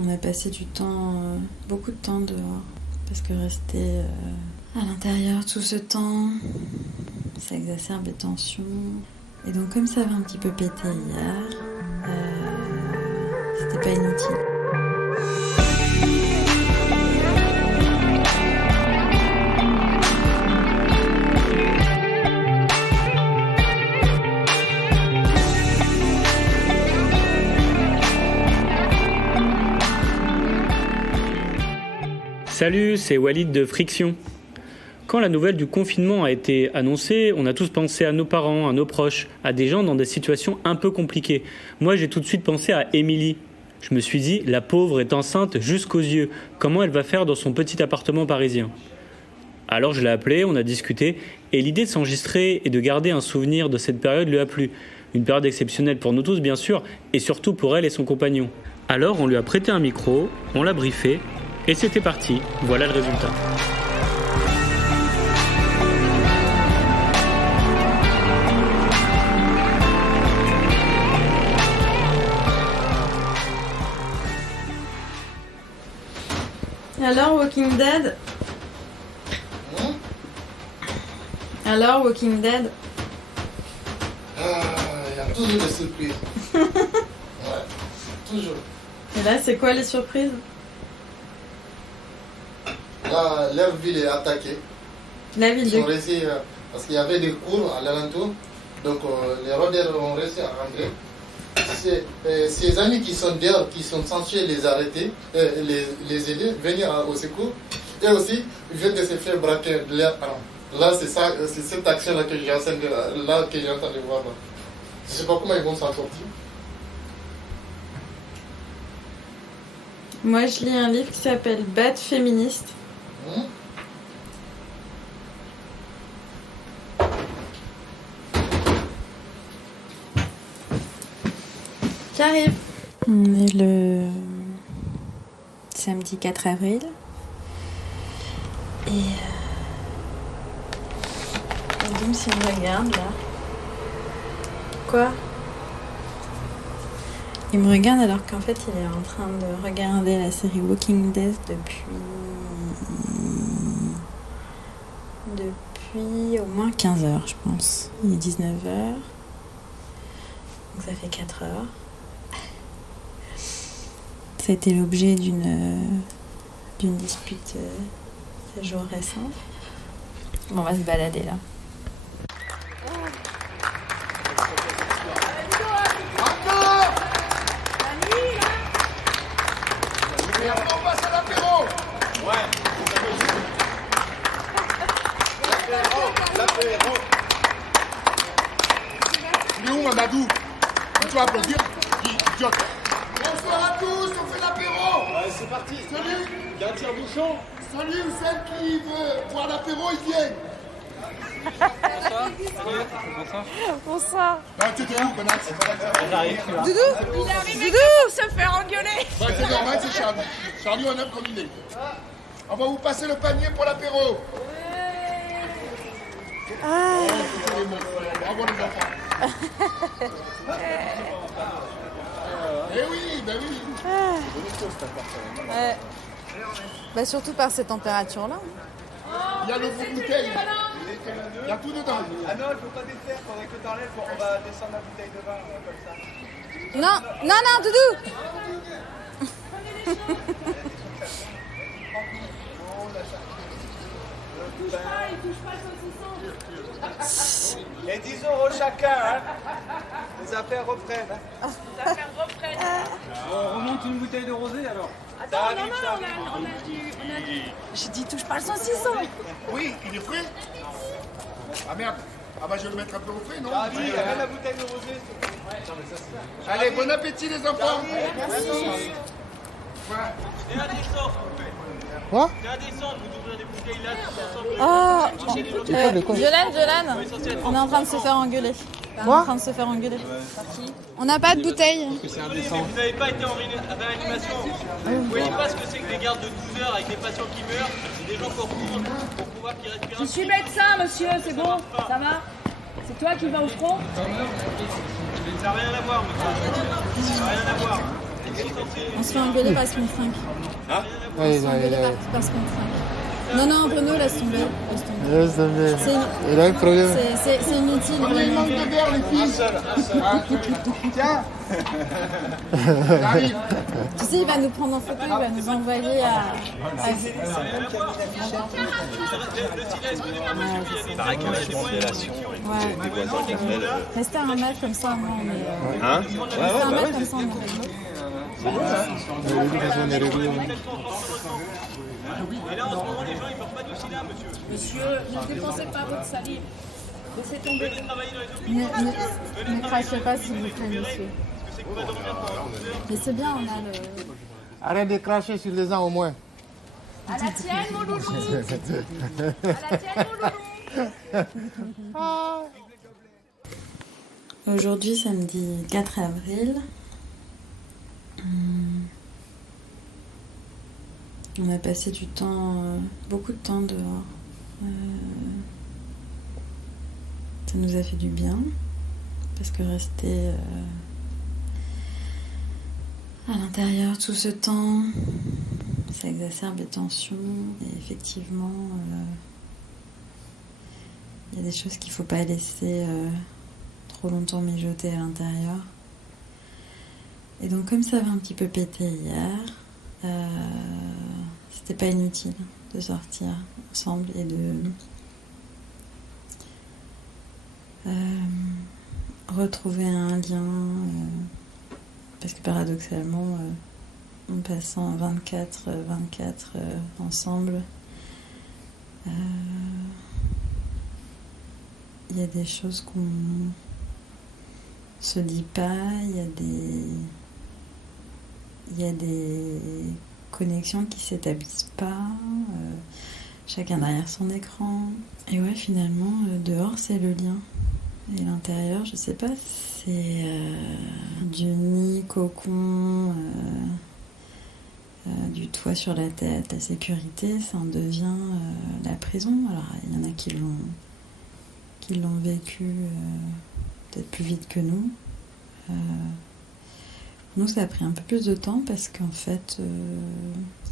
On a passé du temps, beaucoup de temps dehors, parce que rester à l'intérieur tout ce temps, ça exacerbe les tensions. Et donc comme ça avait un petit peu pété hier, c'était pas inutile. Salut, c'est Walid de Friction. Quand la nouvelle du confinement a été annoncée, on a tous pensé à nos parents, à nos proches, à des gens dans des situations un peu compliquées. Moi, j'ai tout de suite pensé à Émilie. Je me suis dit, la pauvre est enceinte jusqu'aux yeux. Comment elle va faire dans son petit appartement parisien ? Alors je l'ai appelée, on a discuté, et l'idée de s'enregistrer et de garder un souvenir de cette période lui a plu. Une période exceptionnelle pour nous tous, bien sûr, et surtout pour elle et son compagnon. Alors on lui a prêté un micro, on l'a briefé, et c'était parti. Voilà le résultat. Alors, Walking Dead ? Alors, Walking Dead ? Il y a toujours des surprises. Ouais, toujours. Et là, c'est quoi les surprises ? Là, leur ville est attaquée. La ville Ils sont de... restés, parce qu'il y avait des cours à l'alentour. Donc, les rôdeurs ont réussi à rentrer. Ces amis qui sont dehors, qui sont censés les arrêter, les aider, venir au secours, et aussi, ils viennent de se faire braquer leurs parents. Là, c'est ça, c'est cette action-là que j'ai en train de voir. Là. Je ne sais pas comment ils vont s'en sortir. Moi, je lis un livre qui s'appelle Bad Féministe. J'arrive. On est le samedi 4 avril. Et Doom, s'il me regarde là. Quoi ? Il me regarde alors qu'en fait il est en train de regarder la série Walking Dead depuis au moins 15 heures, je pense. Il est 19 heures. Donc ça fait 4 heures. Ça a été l'objet d'une dispute ces jours récents. Bon, on va se balader là. Il est où Mamadou? Tu vas applaudir? Idiote. Bonsoir à tous, on fait l'apéro. Ouais, c'est parti. Salut. Il y a un tire-bouchon. Celui ou celle qui veut boire l'apéro, il vient. Bonsoir. Ah, tu étais où, connasse? Doudou se faire engueuler. Bah, c'est normal, c'est Charlie. Charlie, on aime comme il est. On va vous passer le panier pour l'apéro. Ah. Écoutez les mots. Bravo les enfants. Eh oui, ben oui. Ouais. Bah surtout par ces températures-là. Il y a le bouteille. Il y a tout dedans. Ah non, il ne faut pas défaire, il faudrait que tu enlèves, on va descendre la bouteille de vin comme ça. Non, Doudou. Et 10 € chacun, hein. Les affaires reprennent. Hein. On remonte une bouteille de rosé alors. Attends, non, on a dit... J'ai dit touche pas le saucisson. Oui, il est frais. Ah merde. Ah bah je vais le mettre un peu au frais, non? Ah oui, il y a la bouteille de rosé. Allez, bon appétit les enfants. Merci. Voilà. C'est indécent. Quoi? C'est indécent de vous ouvrir des bouteilles là tous ensemble. Violaine, on est en train de se faire engueuler. On est en train de se faire engueuler. On n'a pas de bouteille. C'est indécent. Vous n'avez pas été en réanimation. Vous voyez pas ce que c'est que des gardes de 12 heures avec des patients qui meurent. C'est des gens qu'on retourne pour pouvoir qu'ils respirent. Je suis médecin, monsieur, c'est bon? Ça va? C'est toi qui vas au front? Ça n'a rien à voir, monsieur. Ça n'a rien à voir. On se fait engueuler parce qu'on trinque. Ah On se fait engueuler parce qu'on trinque. Non, Bruno, laisse tomber. Laisse tomber. Il a un problème. C'est inutile. Il manque de bière, les filles. Tiens. Tu sais, il va nous prendre en photo, il va nous envoyer à... Restez à 1 mètre comme ça, moi, on est... Hein? Restez à 1 mètre comme ça, on est... Et là, en ce moment, les gens, ils meurent pas du sida, monsieur. Monsieur, ne dépensez pas votre salive. Laissez tomber. Ne crachez pas, s'il vous plaît, monsieur. Mais c'est bien, on a le... Arrête de cracher sur les gens au moins. À la tienne, mon loulou. À la tienne, mon loulou. Aujourd'hui, samedi 4 avril, on a passé du temps, beaucoup de temps dehors. Ça nous a fait du bien, parce que rester à l'intérieur tout ce temps, ça exacerbe les tensions. Et effectivement, il y a des choses qu'il ne faut pas laisser trop longtemps mijoter à l'intérieur. Et donc comme ça avait un petit peu pété hier, c'était pas inutile de sortir ensemble et de retrouver un lien, parce que paradoxalement, en passant 24 ensemble, il y a des choses qu'on se dit pas, il y a des connexions qui s'établissent pas, chacun derrière son écran. Et ouais, finalement, dehors, c'est le lien. Et l'intérieur, je sais pas, c'est du nid, cocon, du toit sur la tête, la sécurité, ça en devient la prison. Alors, il y en a qui l'ont vécu peut-être plus vite que nous. Nous, ça a pris un peu plus de temps parce qu'en fait,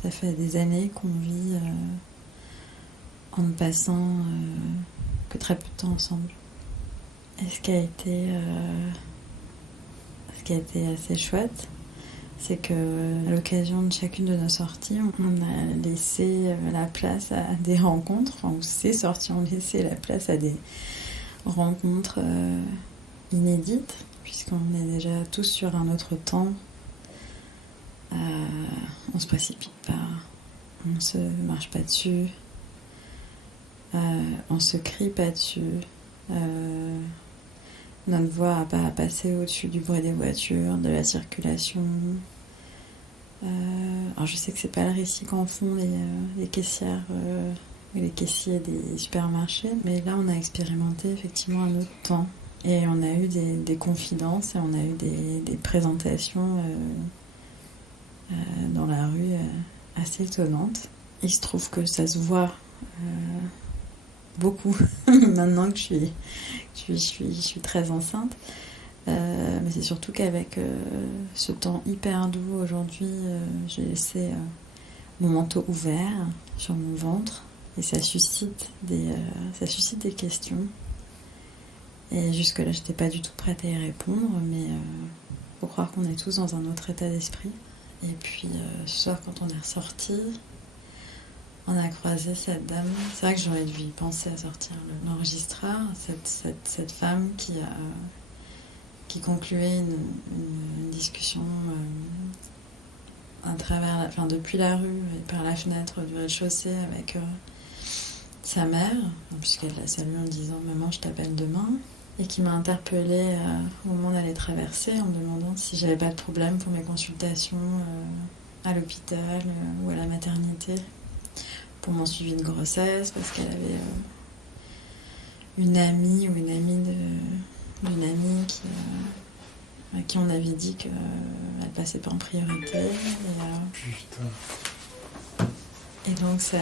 ça fait des années qu'on vit en ne passant que très peu de temps ensemble. Et ce qui a été assez chouette, c'est que à l'occasion de chacune de nos sorties, on a laissé la place à des rencontres, enfin, où ces sorties ont laissé la place à des rencontres inédites, puisqu'on est déjà tous sur un autre temps. On se précipite pas, on se marche pas dessus, on se crie pas dessus. Notre voix n'a pas à passer au-dessus du bruit des voitures, de la circulation. Alors je sais que c'est pas le récit qu'en font les caissières et les caissiers des supermarchés, mais là on a expérimenté effectivement un autre temps. Et on a eu des confidences et on a eu des présentations dans la rue assez étonnantes. Il se trouve que ça se voit beaucoup maintenant que je suis très enceinte. Mais c'est surtout qu'avec ce temps hyper doux aujourd'hui, j'ai laissé mon manteau ouvert sur mon ventre et ça suscite des questions. Et jusque-là, j'étais pas du tout prête à y répondre, mais faut croire qu'on est tous dans un autre état d'esprit. Et puis ce soir, quand on est ressortis, on a croisé cette dame. C'est vrai que j'aurais dû y penser à sortir l'enregistreur, cette femme qui concluait une discussion à travers, depuis la rue et par la fenêtre du rez-de-chaussée avec sa mère, puisqu'elle l'a saluée en disant « Maman, je t'appelle demain », et qui m'a interpellée au moment d'aller traverser en me demandant si j'avais pas de problème pour mes consultations à l'hôpital ou à la maternité, pour mon suivi de grossesse, parce qu'elle avait une amie d'une amie qui on avait dit qu'elle passait pas en priorité. Et donc ça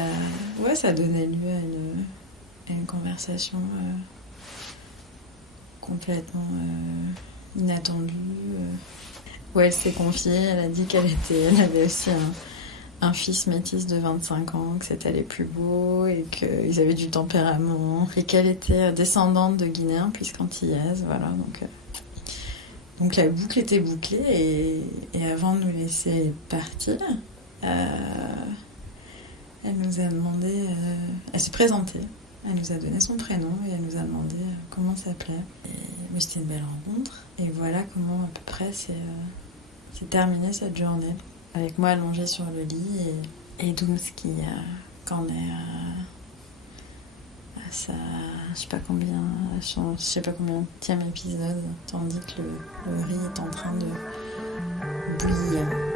donnait lieu à une conversation complètement inattendue. où elle s'est confiée. Elle a dit elle avait aussi un fils métis de 25 ans, que c'était les plus beaux et qu'ils avaient du tempérament et qu'elle était descendante de Guinéens puisqu'antillaise, voilà. Donc la boucle était bouclée et avant de nous laisser partir, elle nous a demandé, elle s'est présentée, elle nous a donné son prénom et elle nous a demandé comment elle s'appelait. Mais c'était une belle rencontre et voilà comment à peu près s'est terminée cette journée. Avec moi allongée sur le lit et Dooms qui qu'en est à sa je sais pas combien épisode, tandis que le riz est en train de bouillir.